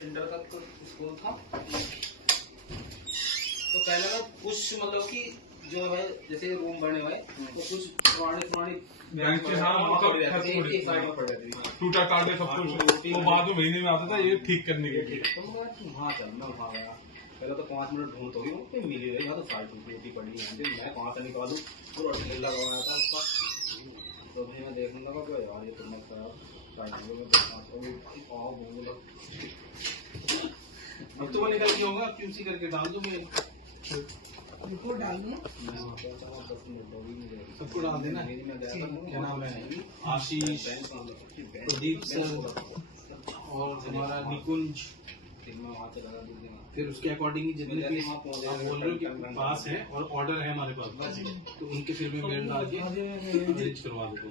Inter का school था तो पहले ना कुछ मतलब कि जो है जैसे रूम बने हुए तो कुछ पुराने टूटा टाटे सब कुछ वो बाद में महीने में आता था ये ठीक करने के लिए। तो वहाँ चल मैं वहाँ गया पहले तो 5 मिनट ढूंढ तो गई मिली रही यहाँ तो सारी टूटी पड़ी है मैं कहाँ से निकालूँ पूरा ढेर लगा हुआ था उसका। तो भाई मैं देखने लगा कि यार ये तो मत खराब अब तो वो निकल गया होगा क्यूसी करके डाल दो मैं रिपोर्ट डाल दूं सबको डाल देना। क्या नाम है आशीष प्रदीप सर और हमारा निकुंज फिर उसके अकॉर्डिंग जितने भी आप बोल रहे हो कि पास है और ऑर्डर है हमारे पास तो उनके फिर में मेल डाल के अरेंज करवा दो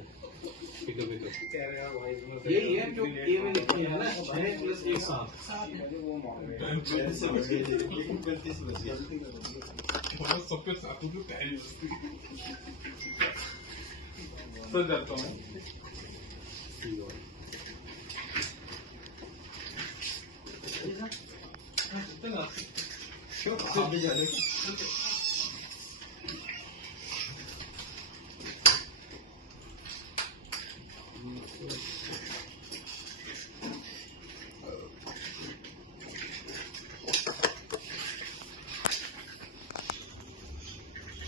यही है जो ए में लिखे हैं ना 6 + 1 7 सबके साथ तो जाता हूँ।